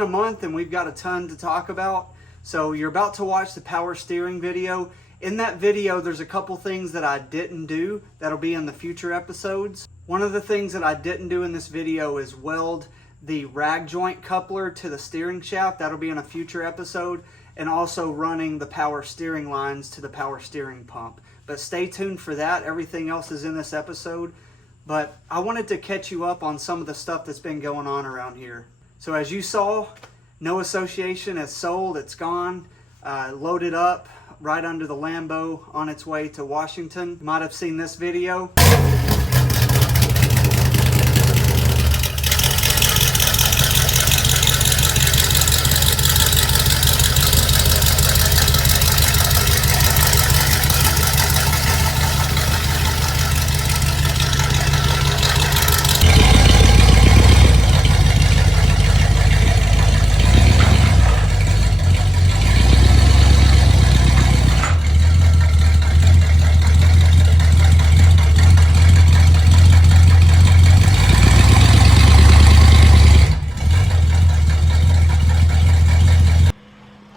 been a month and we've got a ton to talk about. So you're about to watch the power steering video. In that video, there's a couple things that I didn't do that'll be in the future episodes. One of the things that I didn't do in this video is weld the rag joint coupler to the steering shaft. That'll be in a future episode. And also running the power steering lines to the power steering pump. But stay tuned for that. Everything else is in this episode. But I wanted to catch you up on some of the stuff that's been going on around here. So as you saw, no association is sold. It's gone, loaded up right under the Lambo on its way to Washington. You might have seen this video.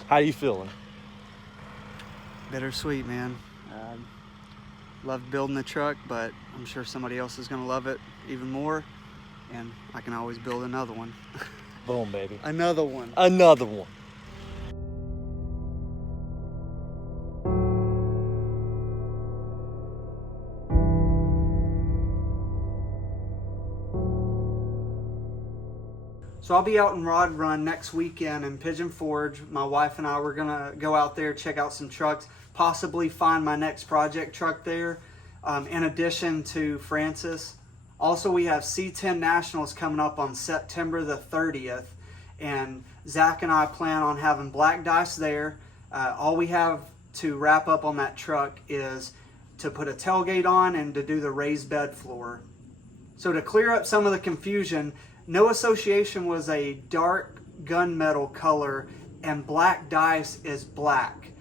How you feeling? Bittersweet, man. Loved building the truck, but I'm sure somebody else is gonna love it even more, and I can always build another one. Boom, baby. Another one. Another one. So I'll be out in Rod Run next weekend in Pigeon Forge. My wife and I, we're gonna go out there, check out some trucks, possibly find my next project truck there, in addition to Francis. Also, we have C10 Nationals coming up on September the 30th, and Zach and I plan on having black dice there. All we have to wrap up on that truck is to put a tailgate on and to do the raised bed floor. So to clear up some of the confusion, No Association was a dark gunmetal color and black dice is black.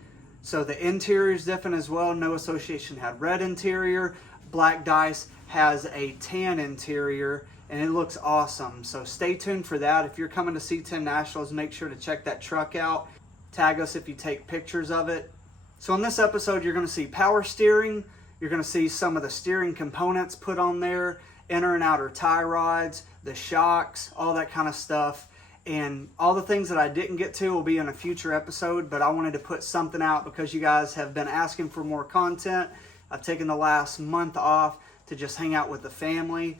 So the interior is different as well. No Association had red interior. Black dice has a tan interior and it looks awesome. So stay tuned for that. If you're coming to C10 Nationals, make sure to check that truck out. Tag us if you take pictures of it. So in this episode, you're going to see power steering. You're going to see some of the steering components put on there, inner and outer tie rods, the shocks, all that kind of stuff. And all the things that I didn't get to will be in a future episode, but I wanted to put something out because you guys have been asking for more content. I've taken the last month off to just hang out with the family,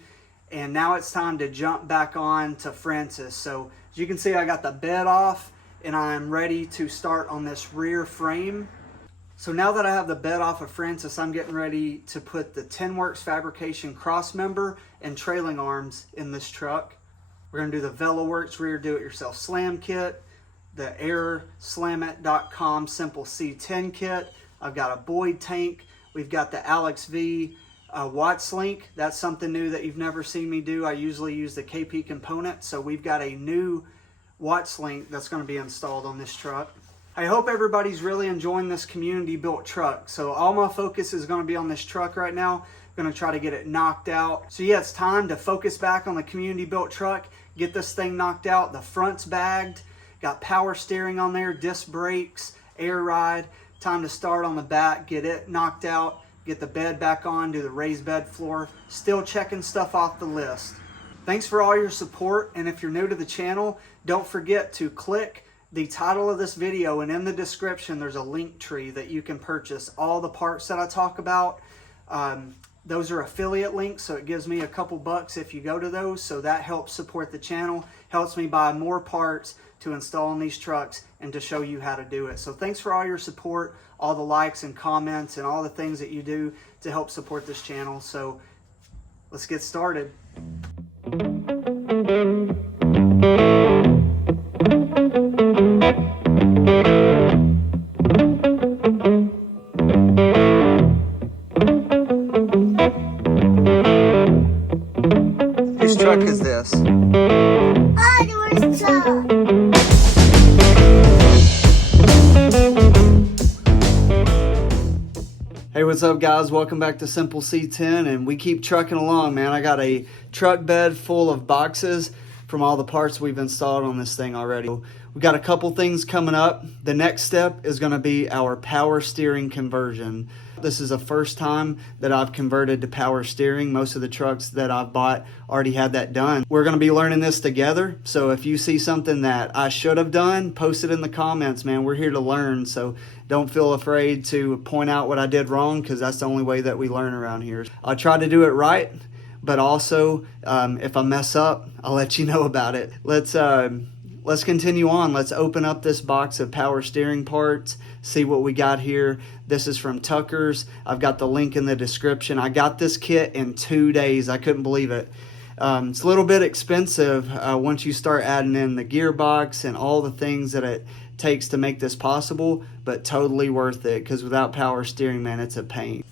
and now it's time to jump back on to Francis. So as you can see, I got the bed off and I'm ready to start on this rear frame. So now that I have the bed off of Francis, I'm getting ready to put the TenWorks Fabrication cross member and trailing arms in this truck. We're going to do the VeloWorks rear do-it-yourself slam kit, the airslamit.com simple C10 kit. I've got a Boyd tank. We've got the Alex V Watts link. That's something new that you've never seen me do. I usually use the KP component. So we've got a new Watts link that's going to be installed on this truck. I hope everybody's really enjoying this community built truck. So all my focus is going to be on this truck right now. I'm going to try to get it knocked out. So yeah, it's time to focus back on the community built truck. Get this thing knocked out. The front's bagged. Got power steering on there, disc brakes, air ride. Time to start on the back, get it knocked out, get the bed back on, do the raised bed floor. Still checking stuff off the list. Thanks for all your support. And if you're new to the channel, don't forget to click the title of this video, and in the description there's a link tree that you can purchase all the parts that I talk about. Those are affiliate links, so it gives me a couple bucks if you go to those, so that helps support the channel, helps me buy more parts to install on these trucks and to show you how to do it. So thanks for all your support, all the likes and comments and all the things that you do to help support this channel. So let's get started. Whose truck is this? Hey, what's up guys? Welcome back to Simple C10, and we keep trucking along, man. I got a truck bed full of boxes from all the parts we've installed on this thing already. We've got a couple things coming up. The next step is going to be our power steering conversion. This is the first time that I've converted to power steering. Most of the trucks that I've bought already had that done. We're going to be learning this together. So if you see something that I should have done, post it in the comments, man. We're here to learn. So don't feel afraid to point out what I did wrong, because that's the only way that we learn around here. I try to do it right, but also if I mess up, I'll let you know about it. Let's continue on. Let's open up this box of power steering parts, see what we got here. This is from Tucker's. I've got the link in the description. I got this kit in 2 days. I couldn't believe it. It's a little bit expensive once you start adding in the gearbox and all the things that it takes to make this possible, but totally worth it, because without power steering, man, it's a pain.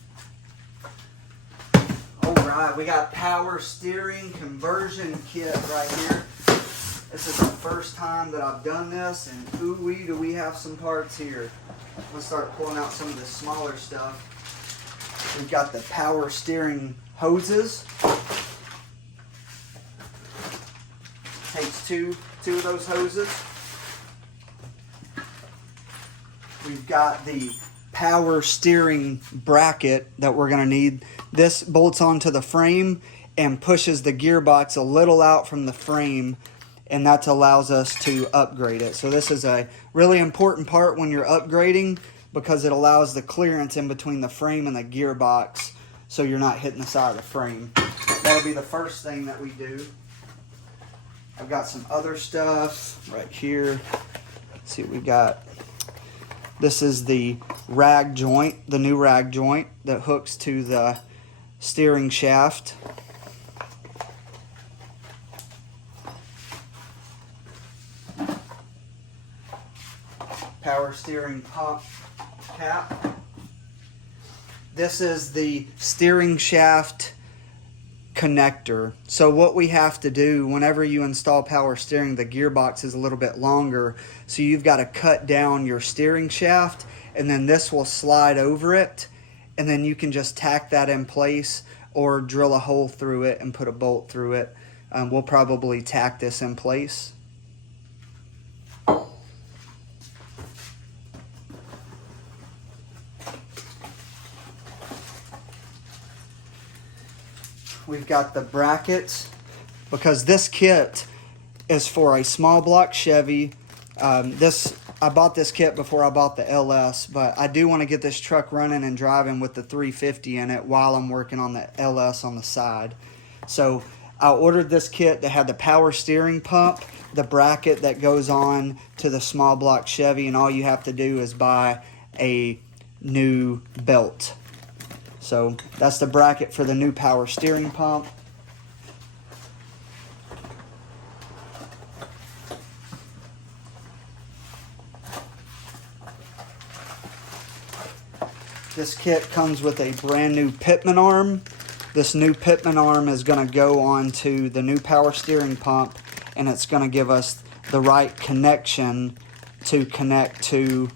All right, we got power steering conversion kit right here. This is the first time that I've done this, and ooh-wee, do we have some parts here. Let's start pulling out some of the smaller stuff. We've got the power steering hoses. Takes two of those hoses. We've got the power steering bracket that we're going to need. This bolts onto the frame and pushes the gearbox a little out from the frame, and that allows us to upgrade it. So this is a really important part when you're upgrading, because it allows the clearance in between the frame and the gearbox, so you're not hitting the side of the frame. That'll be the first thing that we do. I've got some other stuff right here. Let's see what we got. This is the rag joint, the new rag joint that hooks to the steering shaft. Power steering pump cap. This is the steering shaft connector. So what we have to do whenever you install power steering, the gearbox is a little bit longer, so you've got to cut down your steering shaft, and then this will slide over it, and then you can just tack that in place or drill a hole through it and put a bolt through it. We'll probably tack this in place. We've got the brackets, because this kit is for a small block Chevy. I bought this kit before I bought the LS, but I do want to get this truck running and driving with the 350 in it while I'm working on the LS on the side. So I ordered this kit that had the power steering pump, the bracket that goes on to the small block Chevy, and all you have to do is buy a new belt. So that's the bracket for the new power steering pump. This kit comes with a brand new pitman arm. This new pitman arm is going to go onto the new power steering pump, and it's going to give us the right connection to connect to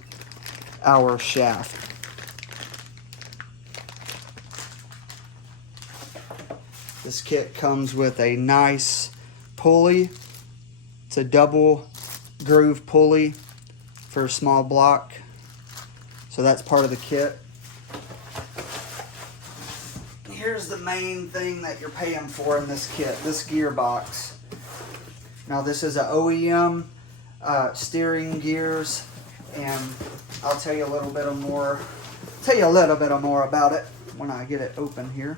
our shaft. This kit comes with a nice pulley. It's a double groove pulley for a small block. So that's part of the kit. Here's the main thing that you're paying for in this kit, this gearbox. Now this is an OEM steering gears, and I'll tell you a little bit more about it when I get it open here.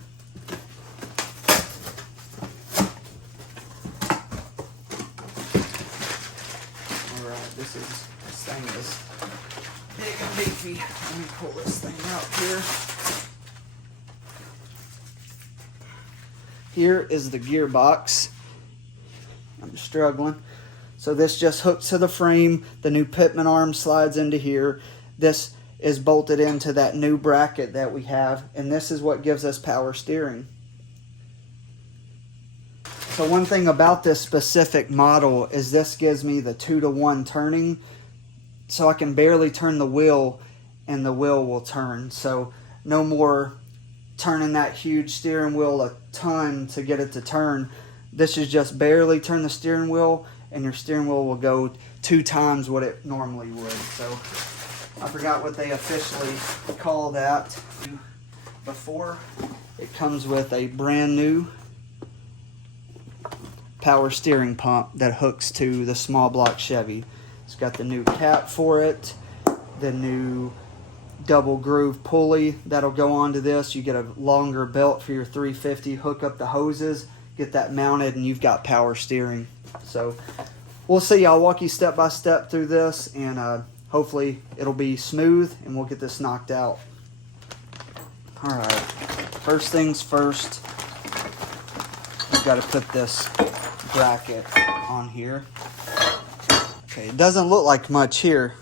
This thing is big and beefy. Let me pull this thing out here. Here is the gearbox. I'm struggling. So this just hooks to the frame. The new pitman arm slides into here. This is bolted into that new bracket that we have, and this is what gives us power steering. So one thing about this specific model is this gives me the 2-to-1 turning, so I can barely turn the wheel and the wheel will turn. So no more turning that huge steering wheel a ton to get it to turn. This is just barely turn the steering wheel, and your steering wheel will go 2 times what it normally would. So I forgot what they officially call that. Before, it comes with a brand new power steering pump that hooks to the small block Chevy. It's got the new cap for it, the new double groove pulley that'll go onto this. You get a longer belt for your 350, hook up the hoses, get that mounted, and you've got power steering. So we'll see. I'll walk you step by step through this, and hopefully it'll be smooth and we'll get this knocked out. All right, first things first, we've got to put this bracket on here. Okay, it doesn't look like much here,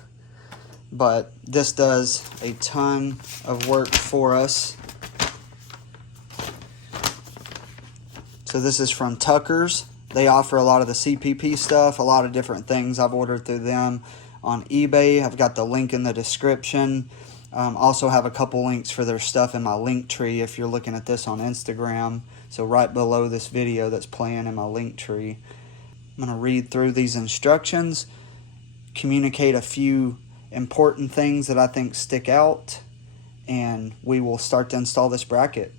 but this does a ton of work for us. So this is from Tucker's. They offer a lot of the CPP stuff, a lot of different things. I've ordered through them on eBay. I've got the link in the description. Also have a couple links for their stuff in my link tree if you're looking at this on Instagram. So right below this video that's playing in my link tree. I'm going to read through these instructions, communicate a few important things that I think stick out, and we will start to install this bracket.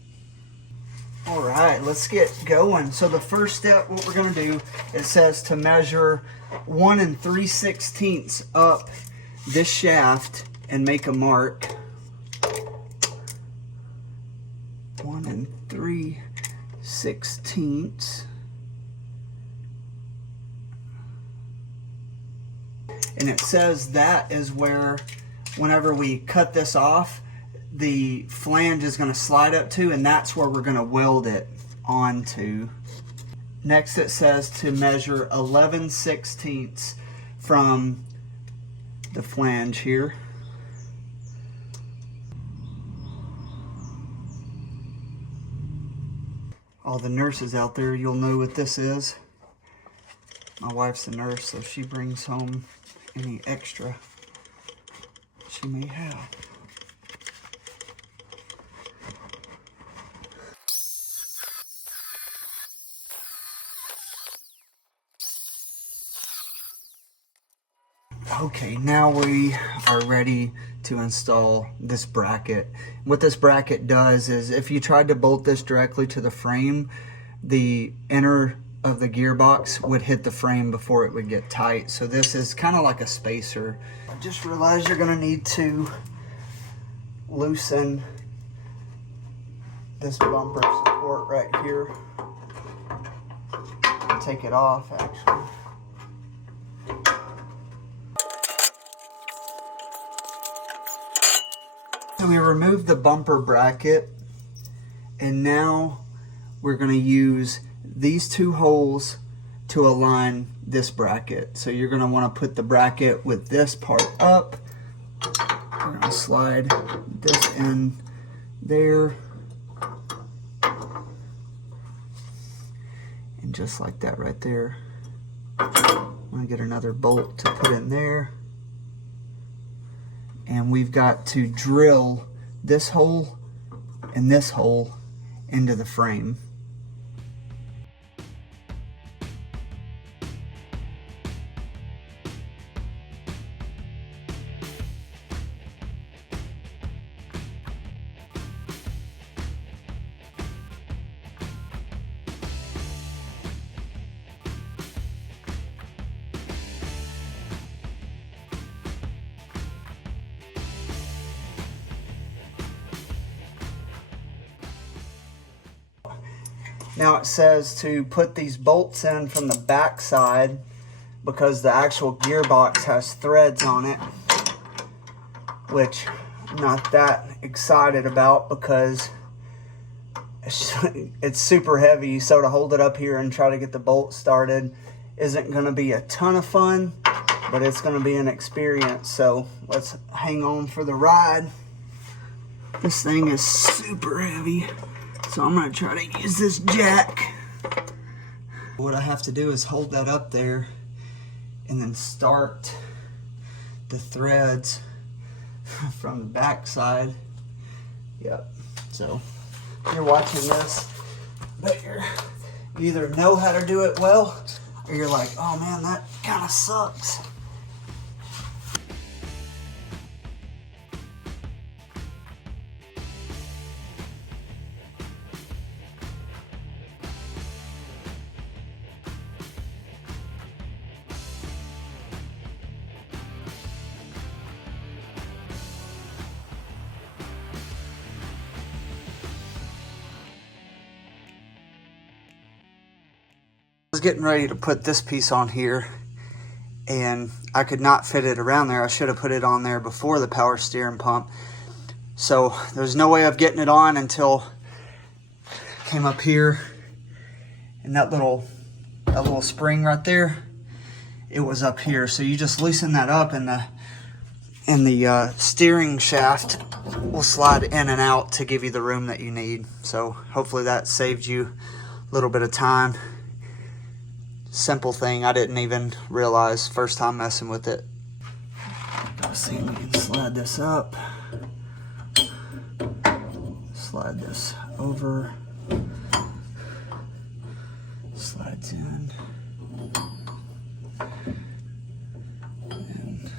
All right, let's get going. So the first step, what we're going to do, it says to measure 1 3/16 up this shaft and make a mark. 1 3/16. And it says that is where, whenever we cut this off, the flange is going to slide up to, and that's where we're going to weld it onto. Next it says to measure 11/16 from the flange here. All the nurses out there, you'll know what this is. My wife's a nurse, so she brings home any extra she may have. Okay, now we are ready to install this bracket. What this bracket does is, if you tried to bolt this directly to the frame, the inner of the gearbox would hit the frame before it would get tight. So this is kind of like a spacer. I just realized you're going to need to loosen this bumper support right here. Take it off, actually. So we removed the bumper bracket, and now we're going to use these 2 holes to align this bracket. So you're going to want to put the bracket with this part up. We're going to slide this in there. And just like that right there. I'm going to get another bolt to put in there. And we've got to drill this hole and this hole into the frame. Now it says to put these bolts in from the back side because the actual gearbox has threads on it, which I'm not that excited about because it's super heavy. So to hold it up here and try to get the bolt started isn't going to be a ton of fun, but it's going to be an experience. So let's hang on for the ride. This thing is super heavy. So I'm going to try to use this jack. What I have to do is hold that up there and then start the threads from the back side. Yep. So if you're watching this, but You either know how to do it well, or you're like, oh man, that kind of sucks. I was getting ready to put this piece on here and I could not fit it around there. I should have put it on there before the power steering pump. So there's no way of getting it on until I came up here, and that little spring right there, it was up here. So you just loosen that up and the steering shaft will slide in and out to give you the room that you need. So hopefully that saved you a little bit of time. Simple thing I didn't even realize first time messing with it. Let's see if we can slide this up. Slide this over. Slides in. And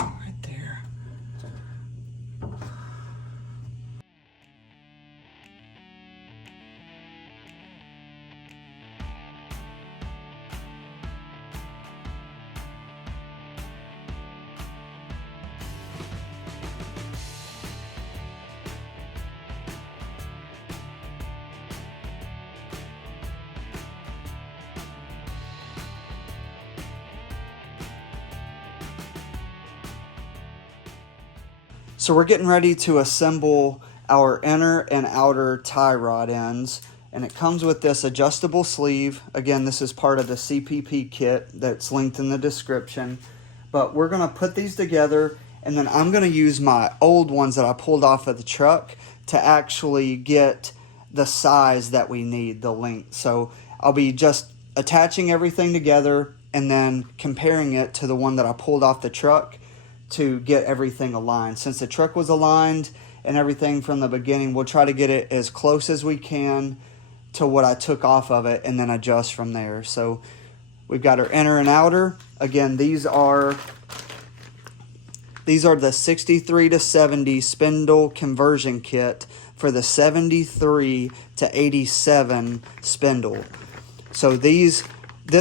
right there. So we're getting ready to assemble our inner and outer tie rod ends, and it comes with this adjustable sleeve. Again, this is part of the CPP kit that's linked in the description. But we're going to put these together, and then I'm going to use my old ones that I pulled off of the truck to actually get the size that we need, the length. So I'll be just attaching everything together and then comparing it to the one that I pulled off the truck to get everything aligned. Since the truck was aligned and everything from the beginning, we'll try to get it as close as we can to what I took off of it and then adjust from there. So we've got our inner and outer. Again, these are the 63 to 70 spindle conversion kit for the 73 to 87 spindle. So this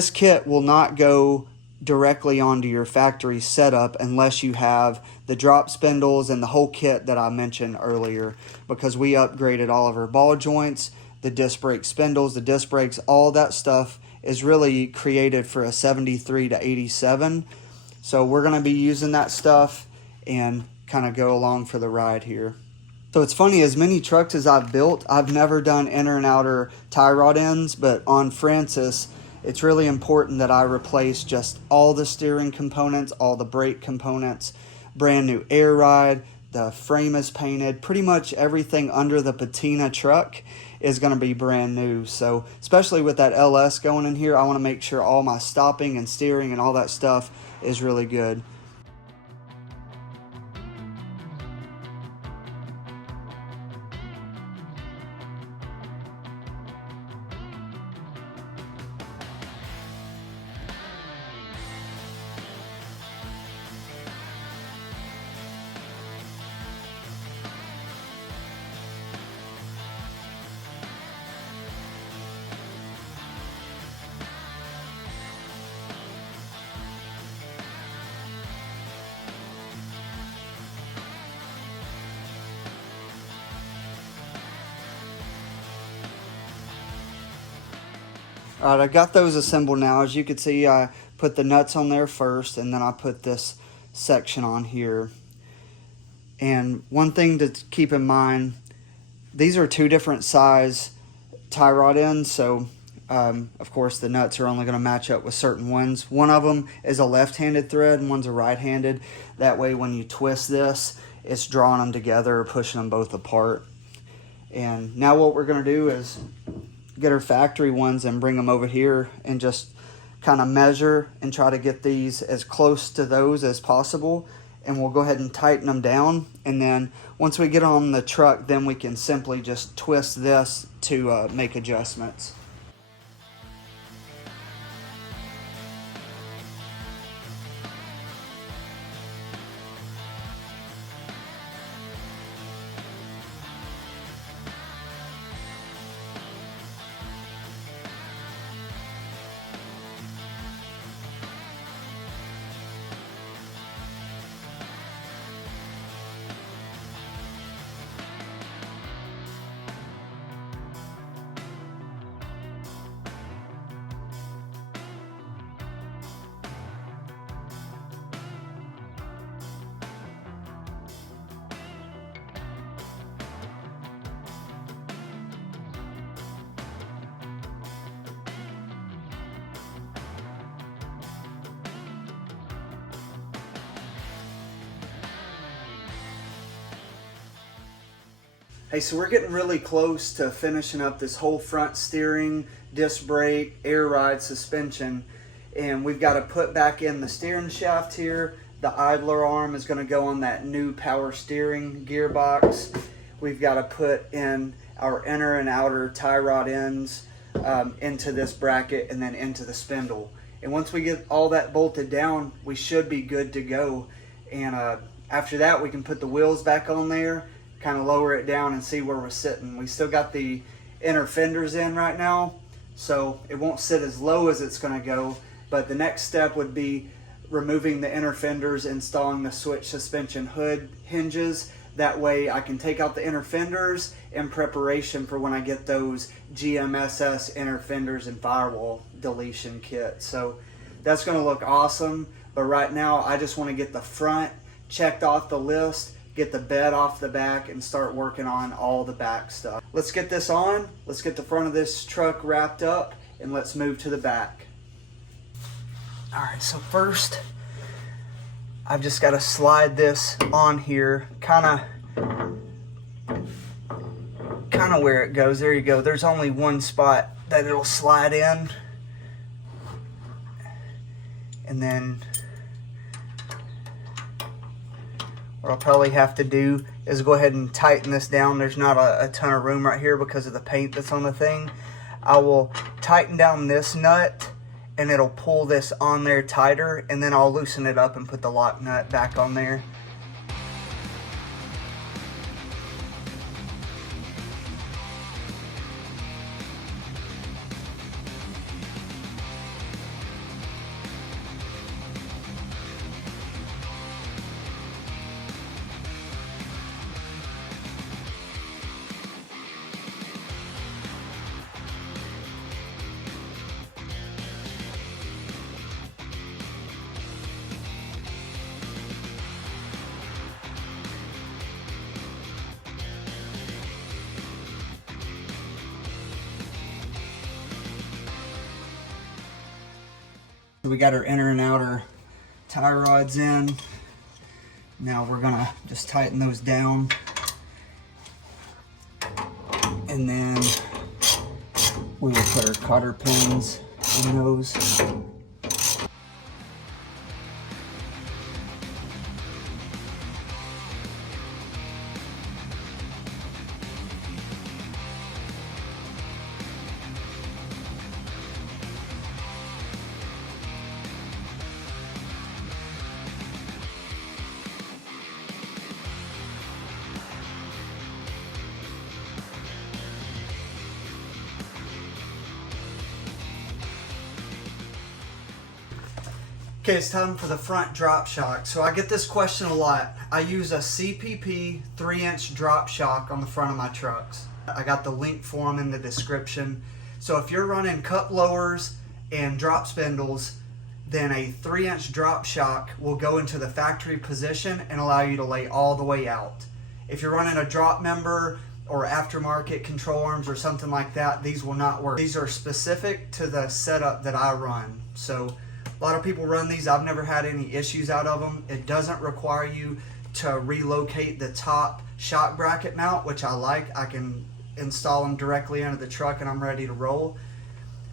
kit will not go directly onto your factory setup unless you have the drop spindles and the whole kit that I mentioned earlier, because we upgraded all of our ball joints, the disc brake spindles, the disc brakes, all that stuff is really created for a 73 to 87. So we're going to be using that stuff and kind of go along for the ride here. So it's funny, as many trucks as I've built, I've never done inner and outer tie rod ends, but on Francis, it's really important that I replace just all the steering components, all the brake components, brand new air ride, the frame is painted, pretty much everything under the patina truck is going to be brand new. So especially with that LS going in here, I want to make sure all my stopping and steering and all that stuff is really good. Alright, I got those assembled now. As you can see, I put the nuts on there first, and then I put this section on here. And one thing to keep in mind, these are two different size tie rod ends, so of course the nuts are only going to match up with certain ones. One of them is a left-handed thread and one's a right-handed. That way when you twist this, it's drawing them together or pushing them both apart. And now what we're going to do is get our factory ones and bring them over here and just kind of measure and try to get these as close to those as possible. and we'll go ahead and tighten them down. And then once we get on the truck, then we can simply just twist this to make adjustments. Hey, so we're getting really close to finishing up this whole front steering, disc brake, air ride, suspension, and we've got to put back in the steering shaft here. The idler arm is going to go on that new power steering gearbox. We've got to put in our inner and outer tie rod ends into this bracket and then into the spindle. And once we get all that bolted down, we should be good to go. And after that, we can put the wheels back on there, kind of lower it down and see where we're sitting. We still got the inner fenders in right now, so it won't sit as low as it's going to go, but the next step would be removing the inner fenders, installing the switch suspension hood hinges. That way I can take out the inner fenders in preparation for when I get those GMSS inner fenders and firewall deletion kit. So that's going to look awesome, but right now I just want to get the front checked off the list, get the bed off the back, and start working on all the back stuff. Let's get this on, let's get the front of this truck wrapped up, and let's move to the back. Alright, so first I've just got to slide this on here, kind of where it goes. There you go. There's only one spot that it'll slide in, and then what I'll probably have to do is go ahead and tighten this down. There's not a ton of room right here because of the paint that's on the thing. I will tighten down this nut and it'll pull this on there tighter, and then I'll loosen it up and put the lock nut back on there. We got our inner and outer tie rods in. Now we're gonna just tighten those down, and then we will put our cotter pins in those. Okay, it's time for the front drop shock. So I get this question a lot. I use a CPP 3-inch drop shock on the front of my trucks. I got the link for them in the description. So if you're running cup lowers and drop spindles, then a 3-inch drop shock will go into the factory position and allow you to lay all the way out. If you're running a drop member or aftermarket control arms or something like that, these will not work. These are specific to the setup that I run. So a lot of people run these. I've never had any issues out of them. It doesn't require you to relocate the top shock bracket mount, which I like. I can install them directly into the truck and I'm ready to roll.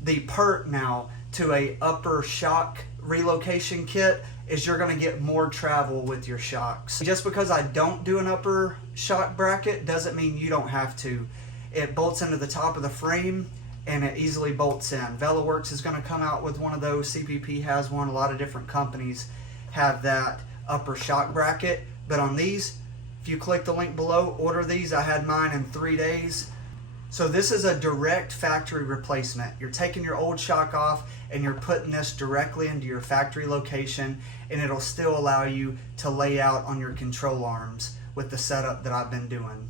The pert now to a upper shock relocation kit is you're going to get more travel with your shocks. Just because I don't do an upper shock bracket doesn't mean you don't have to. It bolts into the top of the frame and it easily bolts in. VelaWorks is going to come out with one of those. CPP has one. A lot of different companies have that upper shock bracket. But on these, if you click the link below, order these. I had mine in 3 days. So this is a direct factory replacement. You're taking your old shock off and you're putting this directly into your factory location, and it'll still allow you to lay out on your control arms with the setup that I've been doing.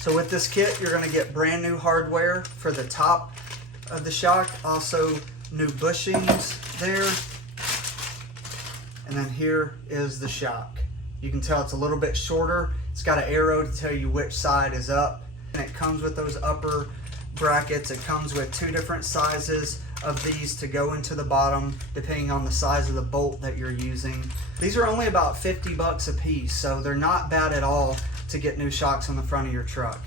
So with this kit, you're going to get brand new hardware for the top of the shock, also new bushings there, and then here is the shock. You can tell it's a little bit shorter. It's got an arrow to tell you which side is up, and it comes with those upper brackets. It comes with 2 different sizes of these to go into the bottom depending on the size of the bolt that you're using. These are only about 50 bucks a piece, so they're not bad at all to get new shocks on the front of your truck.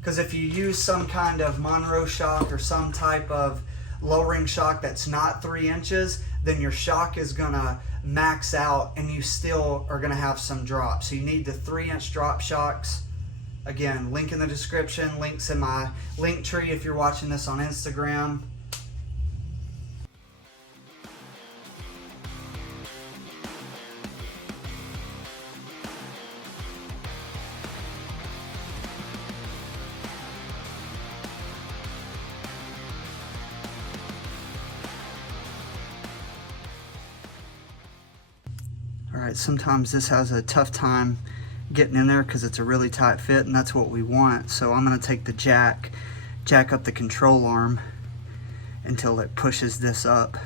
Because if you use some kind of Monroe shock or some type of lowering shock that's not 3 inches, then your shock is gonna max out and you still are gonna have some drop. So you need the 3-inch drop shocks. Again, link in the description, links in my link tree if you're watching this on Instagram. Alright, sometimes this has a tough time getting in there because it's a really tight fit, and that's what we want. So I'm going to take the jack up the control arm until it pushes this up.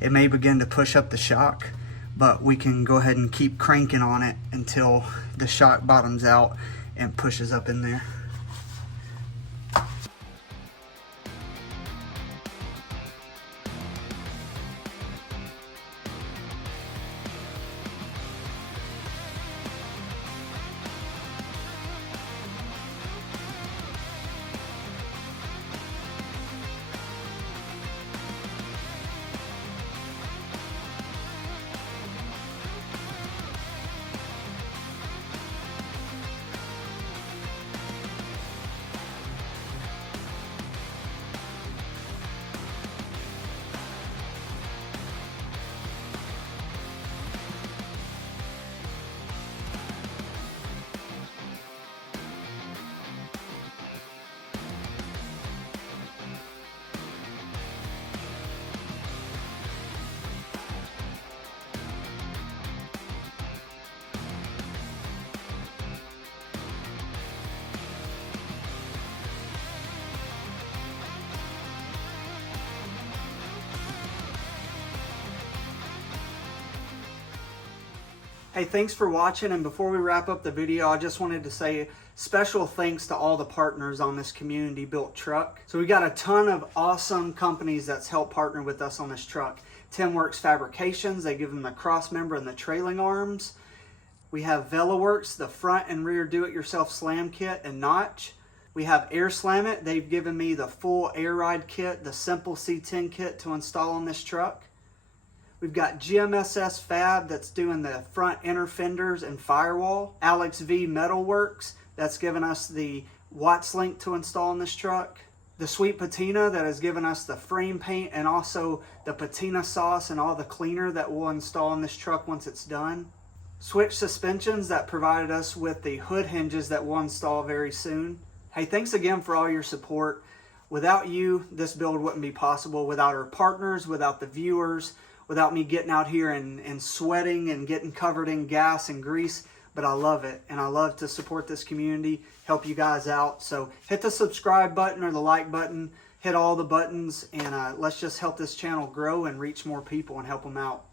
It may begin to push up the shock, but we can go ahead and keep cranking on it until the shock bottoms out and pushes up in there. Hey, thanks for watching, and before we wrap up the video, I just wanted to say special thanks to all the partners on this community built truck. So we got a ton of awesome companies that's helped partner with us on this truck. Timworks Fabrications, they give them the cross member and the trailing arms. We have VelaWorks, the front and rear do-it-yourself slam kit and notch. We have Air Slam It, they've given me the full air ride kit, the simple C10 kit to install on this truck. We've got GMSS Fab that's doing the front inner fenders and firewall. Alex V Metalworks that's given us the Watts link to install in this truck. The Sweet Patina that has given us the frame paint and also the patina sauce and all the cleaner that we'll install in this truck once it's done. Switch Suspensions that provided us with the hood hinges that we'll install very soon. Hey, thanks again for all your support. Without you, this build wouldn't be possible. Without our partners, without the viewers, without me getting out here and sweating and getting covered in gas and grease. But I love it, and I love to support this community, help you guys out. So hit the subscribe button or the like button, hit all the buttons, and let's just help this channel grow and reach more people and help them out.